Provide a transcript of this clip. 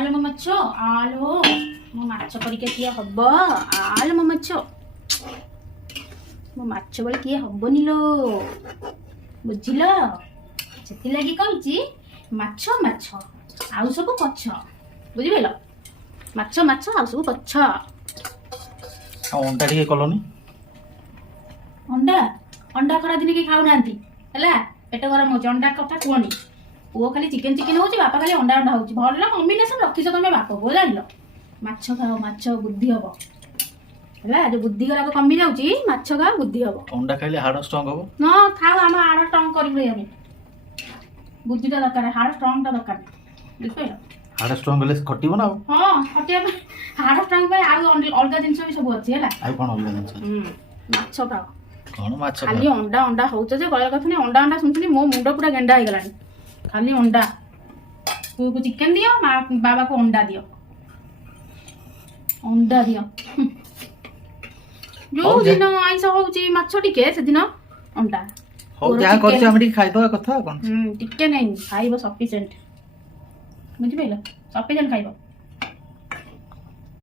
ଆଲୋ ମୋ ମାଛ ଆଲୋ ମୋ ମାଛ ପରୀକ୍ଷା କିଏ ହବ ଆଲୋ ମୋ ମାଛ ବଳେ କିଏ ହବନି ଲୋ ବୁଝିଲ ସେଥିଲାଗି କହୁଛି ମାଛ ମାଛ ଆଉ ସବୁ ପଛ ବୁଝିପାରିଲ ମାଛ ମାଛ ଆଉ ସବୁ ପଛ ଅଣ୍ଡା ଟିକେ କଲନି ଅଣ୍ଡା ଅଣ୍ଡା ଖରା ଦିନେ କେହି ଖାଉନାହାନ୍ତି ହେଲା ପେଟ ଗରମ ହଉଛି ଅଣ୍ଡା କଥା କୁହନି ପୁଅ ଖାଲି ଚିକେନ ଚିକେନ ହଉଛି ବାପା ଖାଲି ଅଣ୍ଡା ଅଣ୍ଡା ହଉଛି ଭଲ କମ୍ବିନେସନ ରଖିଛ ତମେ ବାପ ପୁଅ ଜାଣିଲ ମାଛ ଖାଅ ମାଛ ବୁଦ୍ଧି ହବ ହେଲା ଯୋଉ ବୁଦ୍ଧି ଗୁଡାକ କମି ଯାଉଛି ମାଛ ଖାଅ ବୁଦ୍ଧି ହବ ଅଣ୍ଡା ଖାଇଲେ ହାଡ଼ ଷ୍ଟ୍ରଙ୍ଗ ହବ ହଁ ଖାଉ ଆମ ହାଡ଼ ଷ୍ଟ୍ରଙ୍ଗ କରିବୁ ଆମେ ବୁଦ୍ଧିଟା ଦରକାର ହାଡ଼ ଷ୍ଟ୍ରଙ୍ଗ ଟା ଦରକାର ବୁଝିପାରିଲ ହାଡ଼ ଷ୍ଟ୍ରଙ୍ଗ ହେଲେ କଟିବ ନା ହଁ ଖଟିବା ପାଇଁ ହାଡ଼ ଷ୍ଟ୍ରଙ୍ଗ ପାଇଁ ଆଉ ଅଲଗା ଜିନିଷ ବି ସବୁ ଅଛି ହେଲା ଆଉ କଣ ଅଲଗା ଜିନିଷ ମାଛ ଖାଅ କଣ ମାଛ ଖାଲି ଅଣ୍ଡା ଅଣ୍ଡା ହଉଛ ଯେ କହିବା କଥା ନାଇଁ ଅଣ୍ଡା ଅଣ୍ଡା ଶୁଣୁଥିଲି ମୋ ମୁଣ୍ଡ ପୁରା ଗେଣ୍ଡା ହେଇଗଲାଣି ଖାଲି ଅଣ୍ଡା ପୁଅକୁ ଚିକେନ ଦିଅ ବାବାକୁ ଅଣ୍ଡା ଦିଅ ଯୋଉ ଦିନ ଆଇଁଷ ହଉଛି ମାଛ ଟିକେ ସେଦିନ ଅଣ୍ଡା ହଉ ଯାହା କରୁଛୁ ଆମେ ଟିକେ ଖାଇଦବା କଥା ଆଉ କଣ ଟିକେ ନାଇଁ ଖାଇବ ସଫିସିଏଣ୍ଟ ବୁଝିପାରିଲ ସଫିସିଏଣ୍ଟ ଖାଇବ